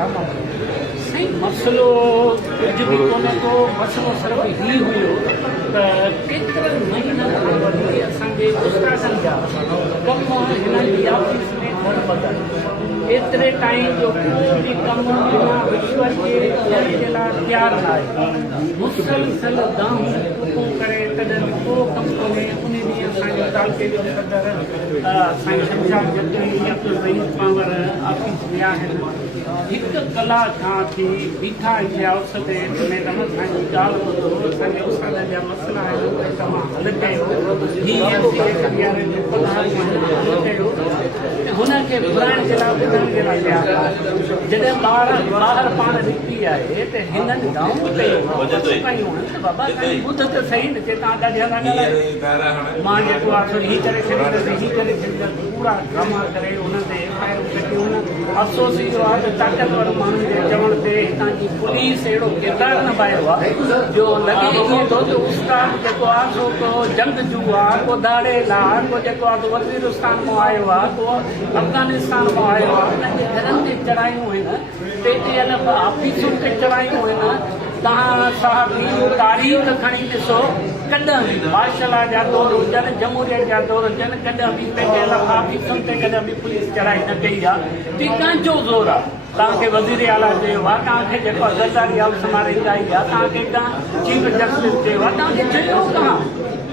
सही मसलो कुछ भी कोन्हे को मसलो सिर्फ़ु ही हुयो त केतिरनि महीननि खां वठी असांजे उस्तादनि जा कम हिननि जी ऑफिस में घर बदल एतिरे टाइम जो कुझु बि कमु बिना विश्वास जे लाइ तयारु न आहे मुसलसल दाऊं करे तॾहिं को कमु कोन्हे उन ॾींहुं असांजे तालके जो सदर साईं शमशाद जगदई अब्दुल रहीम पावर ऑफिस में आहिनि हिकु कलाक खां थी बीठा आहिनि हाउस ते में रमत साईं जी ॻाल्हि ॿुधो असांजे उस्ताद जा मसइला आहिनि उहे तव्हां हल कयो हल कयो हुनखे घुराइण जे लाइ ॿुधण जे लाइ तयारु आहे जॾहिं ॿाहिरि पाण निकिती आहे त हिननि गांव कयूं कयूं त बाबा साईं ॿुध त सही न चए तव्हां ॾाढा था ॻाल्हायो मां जेको आहे सो हीअ करे छॾींदुसि हीअ करे छॾींदुसि पूरा ड्रामा करे हुन ते FIR कढी हुन अफ़सोस इहो आहे त ताक़तवर माण्हुनि जे चवण ते हितां जी पुलिस अहिड़ो किरदारु निभायो आहे जो लॻे ईअं थो त उस्ताद जेको आहे सो को जंगजू आहे को दाड़ेल आहे को जेको आहे तो वज़ीरिस्तान मां आयो आहे को अफ़गानिस्तान मां आयो आहे उन्हनि जे घरनि ते चढ़ायूं आहिनि टे टे ऑफिसूं ते चढ़ायूं आहिनि तव्हां साहिब तारीख़ खणी ॾिसो कॾहिं बि मार्शल जा दौर हुजनि जमहूरियत जा दौर हुजनि कॾहिं बि पंहिंजे ऑफिसुनि ते कॾहिं बि पुलिस चढ़ाई न कई आहे ती कंहिंजो ज़ोर आहे तव्हांखे वज़ीर आला चयो आहे तव्हांखे जेको आहे ज़रदारी हाउस मां रिंगाई आहे तव्हांखे तव्हां चीफ जस्टिस चयो आहे तव्हांखे चयो कहां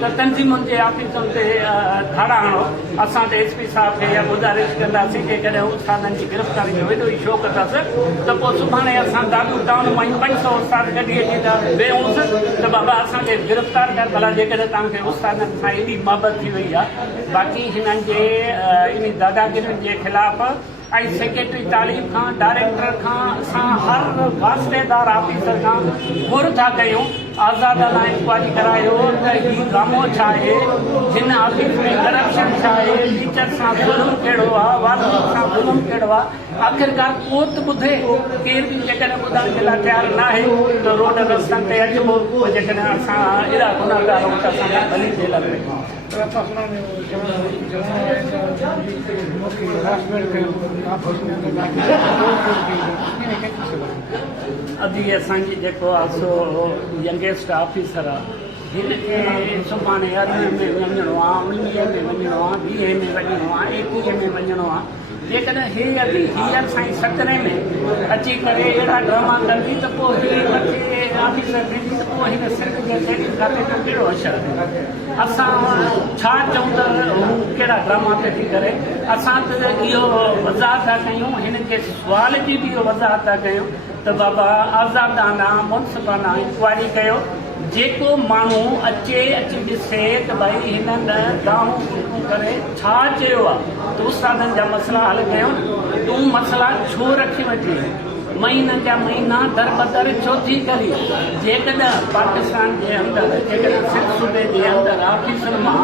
त तंज़ीमुनि जे ऑफिसुनि ते धाड़ा हणो असां त SP साहिब खे इहा गुज़ारिश कंदासीं कि कॾहिं उस्तादनि जी गिरफ़्तारी जो हेॾो ई शौक़ु अथसि त पोइ सुभाणे असां दादू टाउन मां 500 उस्ताद कढी अची था वेहूंसि त बाबा असांखे गिरफ़्तार कर भला जेकॾहिं तव्हांखे उस्तादनि सां एॾी मोहबत थी वई आहे बाक़ी हिननि जे इन दादागिरियुनि जे ख़िलाफ़ ऐं सेक्रेटरी तालीम खां डायरेक्टर खां असां हर वास्तेदार ऑफिसर खां घुर था कयूं आज़ाद लाइ इंक्वायरी करायो त हीउ ड्रामो छा आहे हिन ऑफिस में करप्शन छा आहे टीचर सां ज़ुल्म कहिड़ो आहे वारनि सां ज़ुल्म कहिड़ो आहे आख़िरकार को त ॿुधे केर बि जेकॾहिं ॿुधण जे लाइ तयारु न आहे त रोड रस्तनि ते अचिबो पोइ जेकॾहिं असां अहिड़ा गुनाहगार आहियूं त असांखे भली जे लाइ अभी असांजी जेको आहे सो यंगेस्ट ऑफिसर आहे हिनखे सुभाणे 18 में वञिणो आहे 19 में वञिणो आहे 20 में वञिणो आहे 21 में वञिणो आहे जेकॾहिं हीअ अभी हींअर साईं 17 में अची करे अहिड़ा ड्रामा कंदी त पोइ हीअ मथे ऑफिसर ॾींदी त पोइ हिन सिंध जे ट्रेनिंग खाते जो कहिड़ो असरु असां छा चऊं त हू कहिड़ा ड्रामा ते थी करे असां त इहो वज़ाहत था कयूं हिन जे सुवाल जी बि इहो वज़ाहत था कयूं त बाबा आज़ादाना मुनसिफ़ाना इंक्वायरी कयो जेको माण्हू अची ॾिसे त भई हिननि गांव करे छा चयो आहे त उस्तादनि जा मसइला हल कयो तूं मसइला छो रखी वठी महीननि जा महीना दर बदर छो थी करी जेकॾहिं पाकिस्तान जे अंदरि जेकॾहिं सिंध सूबे जे अंदरि ऑफिसर मां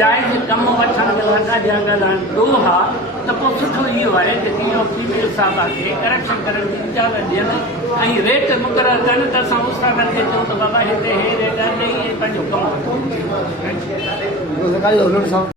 जाइज़ कमु वठण जे लाइ ॾाढा ॻाल्हाइनि ॾोह आहे त पोइ सुठो इहो आहे त इहो फीमेल साहिबा खे करप्शन करण जी इजाज़त ॾियनि ऐं रेट मुक़ररु कनि त असां उस्तादनि खे चऊं त बाबा हिते हे रेट ॾेई पंहिंजो कमु